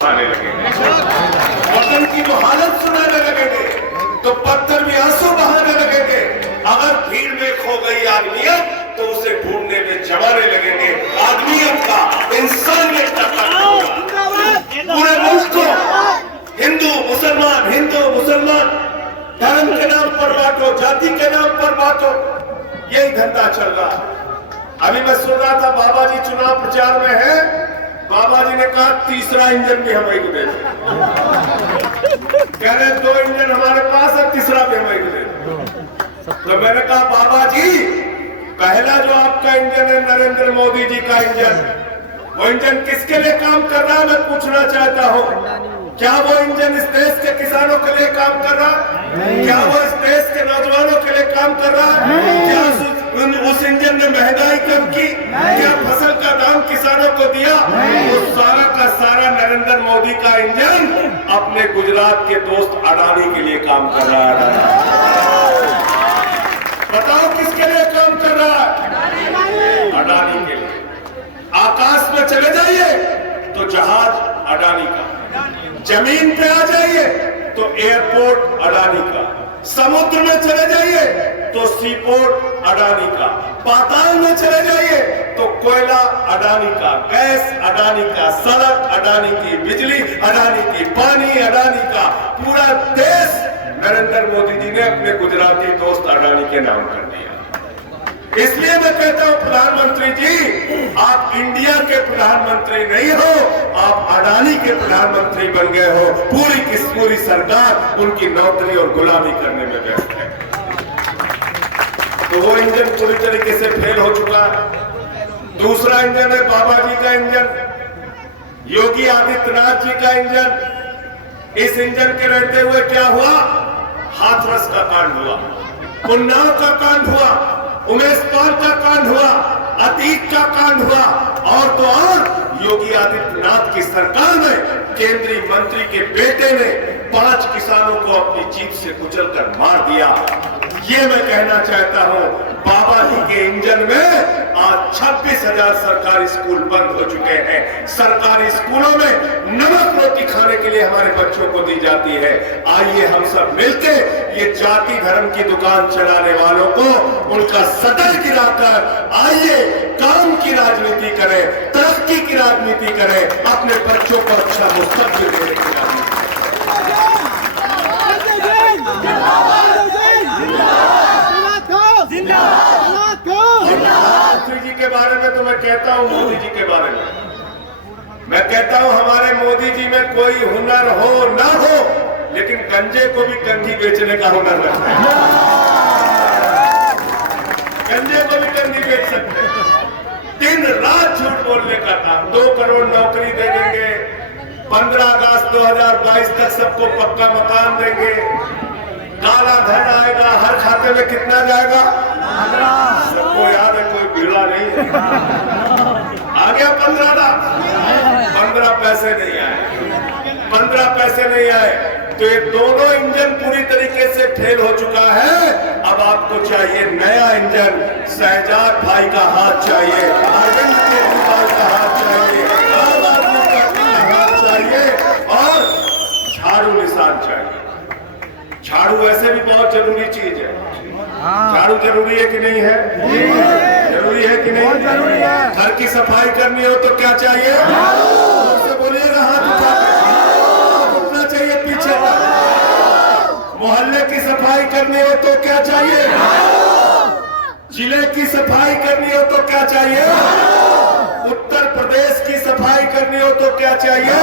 आने लगेंगे, वतन की वो हालत सुनाने लगेंगे तो पत्थर में आंसू बहाने लगेंगे। अगर भीड़ में खो गई आदमियत तो उसे ढूंढने में जमाने लगेंगे। आदमियत का, इंसानियत का पूरे मुल्क को हिंदू मुसलमान धर्म के नाम पर बांटो, जाति के नाम पर बांटो, यही धंधा चल रहा है। अभी मैं सुन रहा था बाबा जी चुनाव प्रचार में है, बाबा जी ने कहा तीसरा इंजन भी हमें को दे दो। कह रहे 2 इंजन हमारे पास है, तीसरा भी हमें को दे दो। तो मैंने कहा बाबा जी, पहला जो आपका इंजन है नरेंद्र मोदी जी का इंजन, वो इंजन किसके लिए काम कर रहा है मैं पूछना चाहता हूँ। क्या वो इंजन इस देश के किसानों के लिए काम कर रहा है? क्या वो इस देश के नौजवानों के लिए काम कर रहा है? क्या उस इंजन ने महंगाई कम की? क्या फसल का दाम किसानों को दिया? वो सारा का सारा नरेंद्र मोदी का इंजन अपने गुजरात के दोस्त अडानी के लिए काम कर रहा है। बताओ किसके लिए काम कर रहा है? अडानी के लिए। आकाश में चले जाइए तो जहाज अडानी का, जमीन पे आ जाइए तो एयरपोर्ट अडानी का, समुद्र में चले जाइए तो सीपोर्ट अडानी का, पाताल में चले जाइए तो कोयला अडानी का, गैस अडानी का, सड़क अडानी की, बिजली अडानी की, पानी अडानी का। पूरा देश नरेंद्र मोदी जी ने अपने गुजराती दोस्त अडानी के नाम कर दिया। इसलिए मैं कहता हूं प्रधानमंत्री जी, आप इंडिया के प्रधानमंत्री नहीं हो, आप अडानी के प्रधानमंत्री बन गए हो। पूरी की पूरी सरकार उनकी नौकरी और गुलामी करने में व्यस्त है। तो वो इंजन पूरी तरीके से फेल हो चुका है। दूसरा इंजन है बाबा जी का इंजन, योगी आदित्यनाथ जी का इंजन। इस इंजन के रहते हुए क्या हुआ? हाथरस का कांड हुआ, उन्नाव का कांड हुआ, उमेश पाल का कांड हुआ, अतीक का कांड हुआ, और तो और योगी आदित्यनाथ की सरकार में केंद्रीय मंत्री के बेटे ने 5 किसानों को अपनी जीप से कुचलकर मार दिया। ये मैं कहना चाहता हूं, बाबा जी के इंजन में आज 26,000 सरकारी स्कूल बंद हो चुके हैं। सरकारी स्कूलों में नमक रोटी खाने के लिए हमारे बच्चों को दी जाती है। आइए हम सब मिलके ये जाति धर्म की दुकान चलाने वालों को उनका सटर गिराकर आइए काम की राजनीति करें, तरक्की की राजनीति करें, अपने बच्चों को अच्छा मुस्तकबिल देने की राजनीति। प्रधानमंत्री जी के बारे में तो मैं कहता हूं, मोदी जी के बारे में मैं कहता हूं, हमारे मोदी जी में कोई हुनर हो ना हो, लेकिन गंजे को भी कंघी बेचने का हुनर रखते हैं। गंजे को भी कंघी बेच सकते हैं। दिन रात झूठ बोलने का काम। 2 करोड़ नौकरी दे देंगे, 15 अगस्त 2022 तक सबको पक्का मकान देंगे, काला धन आएगा, हर खाते में कितना जाएगा? सबको याद है, कोई बिगड़ा नहीं है। आ गया 15 लाख, 15 पैसे नहीं आए, 15 पैसे नहीं आए। तो ये दोनों इंजन पूरी तरीके से फेल हो चुका है। अब आपको चाहिए नया इंजन। शहजाद भाई का हाथ चाहिए, अरविंद केजरीवाल का हाथ चाहिए, आम आदमी पार्टी का हाथ चाहिए, और झाड़ू निशान चाहिए। झाड़ू वैसे भी बहुत जरूरी चीज है। झाड़ू जरूरी है कि नहीं है? जरूरी है कि नहीं? जरूरी है। घर की सफाई करनी हो तो क्या चाहिए? उससे बोलिएगा हाथ उठा के, उठना चाहिए पीछे। मोहल्ले की सफाई करनी हो तो क्या चाहिए? जिले की सफाई करनी हो तो क्या चाहिए? उत्तर प्रदेश की सफाई करनी हो तो क्या चाहिए?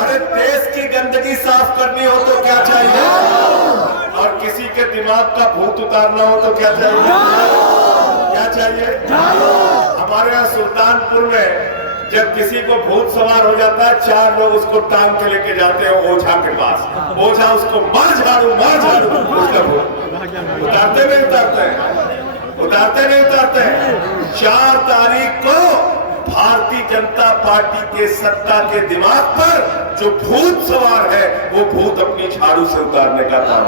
अरे देश की गंदगी साफ करनी हो तो क्या चाहिए? और किसी के दिमाग का भूत उतारना हो तो क्या चाहिए? क्या चाहिए? हमारे यहाँ सुल्तानपुर में जब किसी को भूत सवार हो जाता है, 4 लोग उसको टांग के लेके जाते हैं ओझा के पास। ओझा उसको मार झाड़ू, उसका भूत उतारते नहीं उतारते हैं, उतारते नहीं उतारते हैं। 4 तारीख को भारतीय जनता पार्टी के सत्ता के दिमाग पर जो भूत सवार है, वो भूत अपनी झाड़ू से उतारने का काम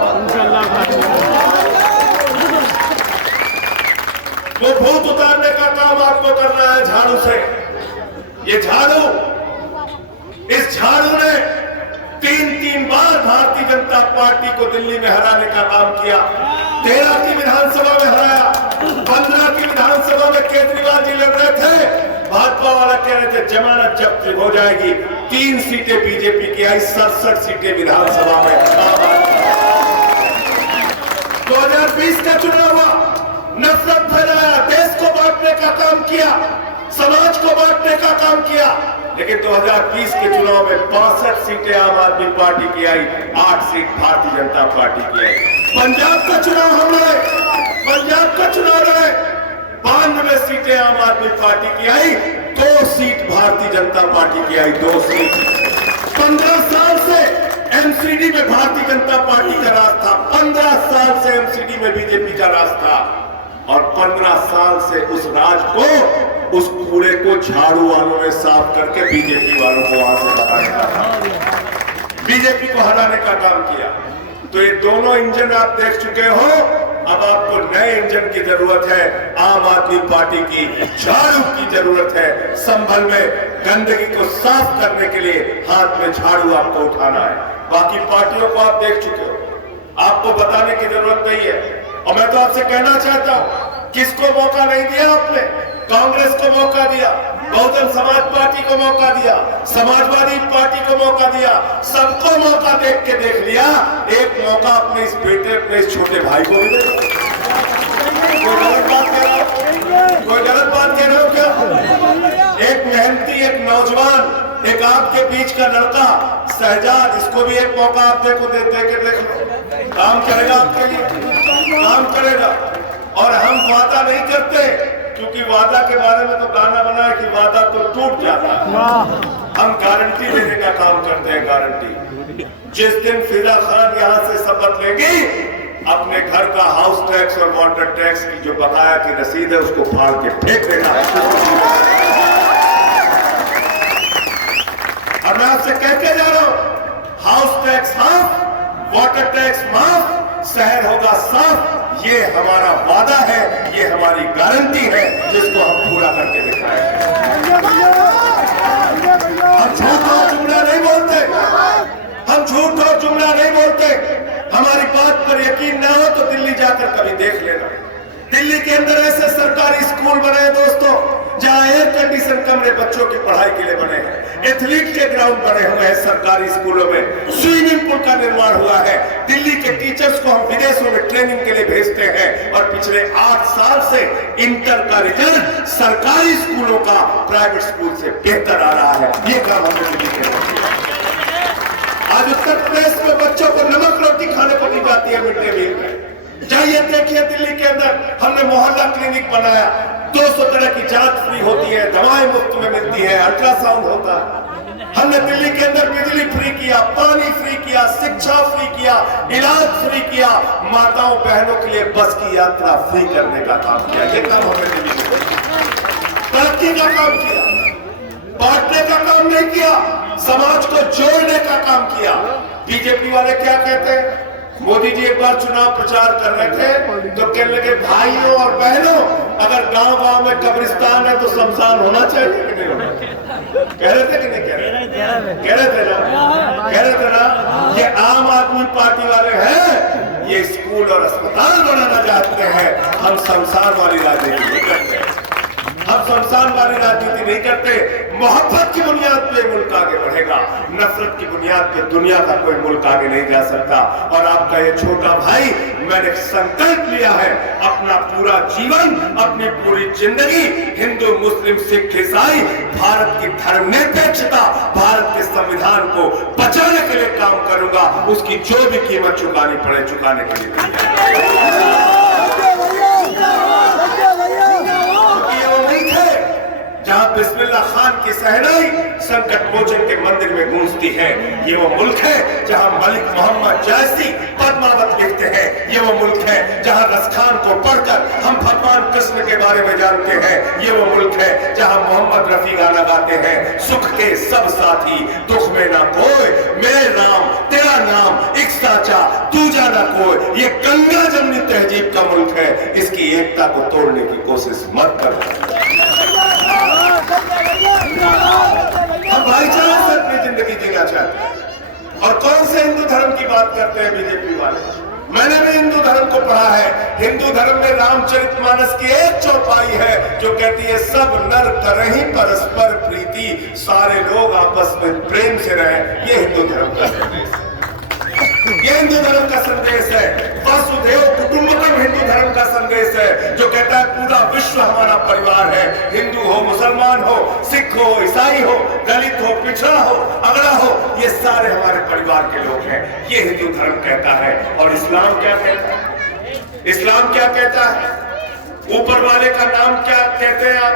वो भूत उतारने का काम आपको करना है झाड़ू से। ये झाड़ू, इस झाड़ू 3 बार भारतीय जनता पार्टी को दिल्ली में हराने का काम किया। 13 की विधानसभा में हराया, 15 की विधानसभा में केजरीवाल जी लड़ रहे थे, भाजपा वाला कह रहे थे जमानत जब्त हो जाएगी। 3 सीटें बीजेपी की आई, 67 सीटें विधानसभा में। 2020 का चुनाव हुआ, नफरत फैलाया, देश को बांटने का काम किया, समाज को बांटने का काम किया। लेकिन 2020 के चुनाव में 62 सीटें आम आदमी पार्टी की आई, 8 सीट भारतीय जनता पार्टी की आई। पंजाब का चुनाव हम लड़े, पंजाब का चुनाव लड़े, 92 सीटें आम आदमी पार्टी की आई, 2 सीट भारतीय जनता पार्टी की आई, 2 सीट। 15 साल से एमसीडी में भारतीय जनता पार्टी का राज था, 15 साल से एमसीडी में बीजेपी का राज था, और 15 साल से उस राज को, उस कूड़े को झाड़ू वालों ने साफ करके बीजेपी वालों को वहां से हटाने का काम, बीजेपी को हटाने का काम किया। तो ये दोनों इंजन आप देख चुके हो, अब आपको नए इंजन की जरूरत है। आम आदमी पार्टी की झाड़ू की जरूरत है। संभल में गंदगी को साफ करने के लिए हाथ में झाड़ू आपको उठाना है। बाकी पार्टियों को आप देख चुके हो, आपको बताने की जरूरत नहीं है। और मैं तो आपसे कहना चाहता हूं, किसको मौका नहीं दिया आपने? कांग्रेस को मौका दिया, बहुजन समाज पार्टी को मौका दिया, समाजवादी पार्टी को मौका दिया, सबको मौका देख के देख लिया। एक मौका अपने इस बेटे, अपने इस छोटे भाई को भी दे। कोई गलत बात कह रहा हो? कोई गलत बात कह रहे हो क्या? एक मेहनती, एक नौजवान, एक आपके बीच का लड़का शहजाद, इसको भी एक मौका आप देखो, दे के देख लो, काम करेगा आपके लिए, काम करेगा। और हम वादा नहीं करते, क्योंकि वादा के बारे में तो गाना बना है कि वादा तो टूट जाता है। हम गारंटी देने का काम करते हैं, गारंटी। जिस दिन फिजा खान यहां से शपथ लेगी, अपने घर का हाउस टैक्स और वाटर टैक्स की जो बकाया की रसीद है उसको फाड़ के फेंक देना है। और मैं आपसे कह के जा रहा हूं, हाउस टैक्स माफ, वाटर टैक्स माफ, शहर होगा साफ। ये हमारा वादा है, ये हमारी गारंटी है, जिसको हम पूरा करके दिखाएंगे। हम झूठ और जुमला नहीं बोलते, हम झूठ और जुमला नहीं बोलते। हमारी बात पर यकीन ना हो तो दिल्ली जाकर कभी देख लेना। दिल्ली के अंदर ऐसे सरकारी स्कूल बने हैं दोस्तों, जहां एयर कंडीशन कमरे बच्चों की पढ़ाई के लिए बने हैं, एथलीट के ग्राउंड बने हुए हैं सरकारी स्कूलों में, स्विमिंग पूल का निर्माण हुआ है। दिल्ली के टीचर्स को हम विदेशों में ट्रेनिंग के लिए भेजते हैं, और पिछले 8 साल से इंटर का रिजल्ट सरकारी स्कूलों का प्राइवेट स्कूल से बेहतर आ रहा है। ये काम हमने दिल्ली के आज उत्तर प्रदेश में बच्चों को नमक रोटी खाने को दी जाती है मिड डे मील में। जाइए देखिए, दिल्ली के अंदर हमने मोहल्ला क्लिनिक बनाया, 200 तरह की जांच फ्री होती है, दवाएं मुफ्त में मिलती है, अल्ट्रासाउंड होता है। हमने दिल्ली के अंदर बिजली फ्री किया, पानी फ्री किया, शिक्षा फ्री किया, इलाज फ्री किया, माताओं बहनों के लिए बस की यात्रा फ्री करने का काम किया। ये काम हमने दिल्ली में तरक्की का काम किया, बांटने का काम नहीं किया, समाज को जोड़ने का काम किया। बीजेपी वाले क्या कहते हैं? मोदी जी एक बार चुनाव प्रचार कर रहे थे तो कहने लगे, भाइयों और बहनों, अगर गांव-गांव में कब्रिस्तान है तो शमशान होना चाहिए कि नहीं होना? कह रहे थे कि नहीं कह रहे? कह रहे थे ना, कह रहे थे ना। ये आम आदमी पार्टी वाले हैं, ये स्कूल और अस्पताल बनाना चाहते हैं। हम शमशान वाली राजनीति नहीं करते, हम शमशान वाली राजनीति नहीं करते। मोहब्बत की बुनियाद पे मुल्क आगे बढ़ेगा, नफरत की बुनियाद पे दुनिया का कोई मुल्क आगे नहीं जा सकता। और आपका ये छोटा भाई, मैंने संकल्प लिया है, अपना पूरा जीवन, अपनी पूरी जिंदगी हिंदू मुस्लिम सिख ईसाई, भारत की धर्मनिरपेक्षता, भारत के संविधान को बचाने के लिए काम करूंगा। उसकी जो भी कीमत चुकानी पड़े चुकाने के लिए। जहां बिस्मिल्लाह खान की सहनाई संकट मोचन के मंदिर में गूंजती है, ये वो मुल्क है जहां मलिक मोहम्मद जायसी पद्मावत लिखते हैं। ये वो मुल्क है जहां रसखान को पढ़कर हम भगवान कृष्ण के बारे में जानते हैं। ये वो मुल्क है जहां मोहम्मद रफी गाना गाते हैं, सुख के सब साथी दुख में ना कोई, मेरे राम तेरा नाम एक साचा दूजा ना कोई। ये गंगा जमनी तहजीब का मुल्क है, इसकी एकता को तोड़ने की कोशिश मत करो। हम भाईचारे से अपनी जिंदगी जीना चाहते हैं, और कौन से हिंदू धर्म की बात करते हैं बीजेपी वाले? मैंने भी हिंदू धर्म को पढ़ा है। हिंदू धर्म में रामचरितमानस की एक चौपाई है जो कहती है सब नर करहीं परस्पर प्रीति, सारे लोग आपस में प्रेम से रहें। ये हिंदू धर्म का संदेश है, ये हिंदू धर्म का संदेश है। वसुधैव कुटुंबकम हिंदू धर्म का संदेश है जो कहता है पूरा विश्व हमारा परिवार है। हिंदू हो, मुसलमान हो, सिख हो, ईसाई हो, दलित हो, पिछड़ा हो, अगड़ा हो, ये सारे हमारे परिवार के लोग हैं। ये हिंदू धर्म कहता है। और इस्लाम क्या कहता है? इस्लाम क्या कहता है? ऊपर वाले का नाम क्या कहते हैं आप?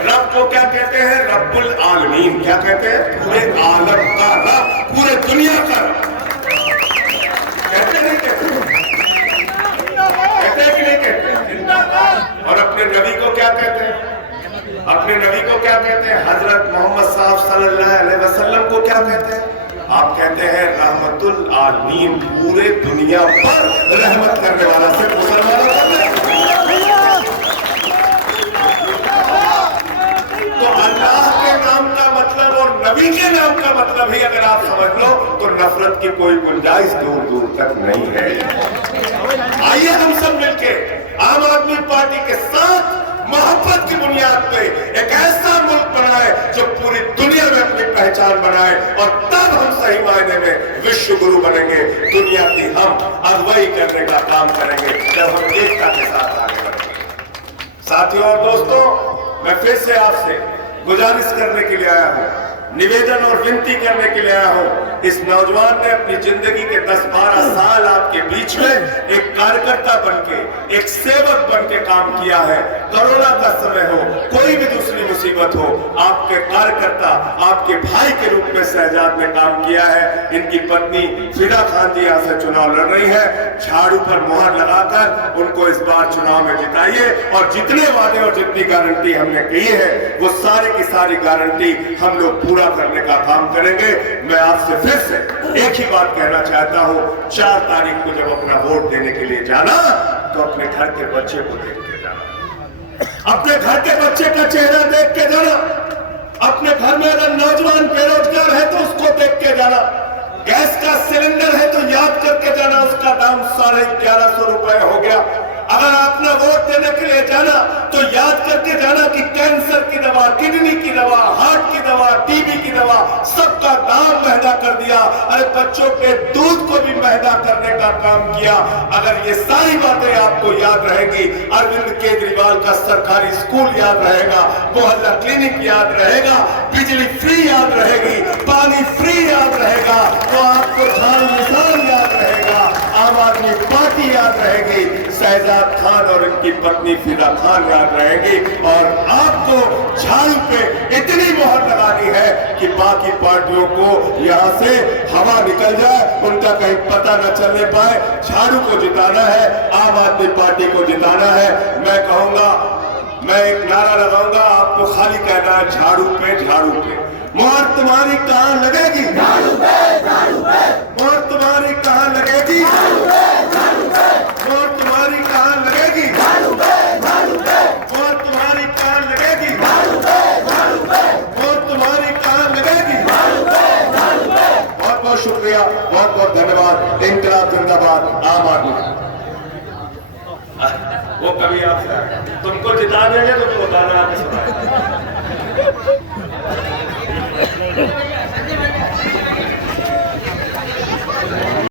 रब को क्या कहते हैं? रब्बुल आलमीन। क्या कहते हैं? पूरे आलम का रब, पूरे दुनिया का रब। कहते नहीं कहते? कहते हैं कि नहीं कहते? और अपने नबी को क्या कहते हैं? अपने नबी को क्या कहते हैं? हजरत मोहम्मद साहब सल्लल्लाहु अलैहि वसल्लम को क्या कहते हैं? आप कहते हैं रहमतुल आलमीन, पूरे दुनिया पर रहमत करने वाला। सिर्फ मुसलमानों को तो अल्लाह के नाम का मतलब और नबी के नाम का मतलब ही अगर आप समझ लो तो नफरत की कोई गुंजाइश दूर दूर तक नहीं है। आइए हम सब मिलके आम आदमी पार्टी के साथ मोहब्बत की बुनियाद पे एक ऐसा मुल्क बनाए जो पूरी दुनिया में अपनी पहचान बनाए, और तब हम सही मायने में विश्व गुरु बनेंगे। दुनिया की हम अगुवाई करने का काम करेंगे जब हम एकता के साथ आगे बढ़ेंगे। साथियों और दोस्तों, मैं फिर से आपसे गुजारिश करने के लिए आया हूं, निवेदन और विनती करने के लिए आया हूं। इस नौजवान ने अपनी जिंदगी के 10-12 साल आपके बीच में एक कार्यकर्ता बनके, एक सेवक बनके काम किया है। कोरोना का समय हो, कोई भी दूसरी मुसीबत हो, आपके कार्यकर्ता, आपके भाई के रूप में शहजाद ने काम किया है। इनकी पत्नी फिदा खान जी यहाँ से चुनाव लड़ रही है। झाड़ू पर मोहर लगाकर उनको इस बार चुनाव में जिताइए, और जितने वादे और जितनी गारंटी हमने की है वो सारी की सारी गारंटी हम लोग पूरा करने का काम करेंगे। मैं आपसे फिर से एक ही बात कहना चाहता हूं, 4 तारीख को जब अपना वोट देने के लिए जाना तो अपने घर के बच्चे को देख के जाना, अपने घर के बच्चे का चेहरा देख के जाना। अपने घर में अगर नौजवान बेरोजगार है तो उसको देख के जाना। गैस का सिलेंडर है तो याद करके जाना उसका दाम 1150 रुपए हो गया। अगर आपने वोट देने के लिए जाना तो याद करके जाना कि कैंसर की दवा, किडनी की दवा, हार्ट की दवा, टीबी की दवा, सबका दाम महंगा कर दिया। अरे बच्चों के दूध को भी महंगा करने का काम किया। अगर ये सारी बातें आपको याद रहेगी, अरविंद केजरीवाल का सरकारी स्कूल याद रहेगा, मोहल्ला क्लिनिक याद रहेगा, बिजली फ्री याद रहेगी, पानी फ्री याद रहेगा, तो आपको झाड़ू निशान याद रहेगा, आम आदमी पार्टी याद रहेगी, शहजाद खान और इनकी पत्नी फिदा खान याद रहेगी। और आपको झाड़ू पे इतनी मोहर लगानी है कि बाकी पार्टियों को यहाँ से हवा निकल जाए, उनका कहीं पता न चलने पाए। झाड़ू को जिताना है, आम आदमी पार्टी को जिताना है। मैं कहूंगा, मैं एक नारा लगाऊंगा, आपको खाली कहना है झाड़ू पे, झाड़ू पे। मोहर तुम्हारी कहां लगेगी? झाड़ू पे, झाड़ू पे। मोहर तुम्हारी कहां लगेगी? झाड़ू पे, झाड़ू पे। मोहर तुम्हारी कहां लगेगी? झाड़ू पे, झाड़ू पे। मोहर तुम्हारी कहां लगेगी? झाड़ू पे, झाड़ू पे। मोहर तुम्हारी कहां लगेगी? झाड़ू पे, झाड़ू पे। बहुत बहुत शुक्रिया, बहुत बहुत धन्यवाद। इंकलाब जिंदाबाद, आम आदमी। वो कभी आपसे तुमको जिता देंगे तो बताना आपसे।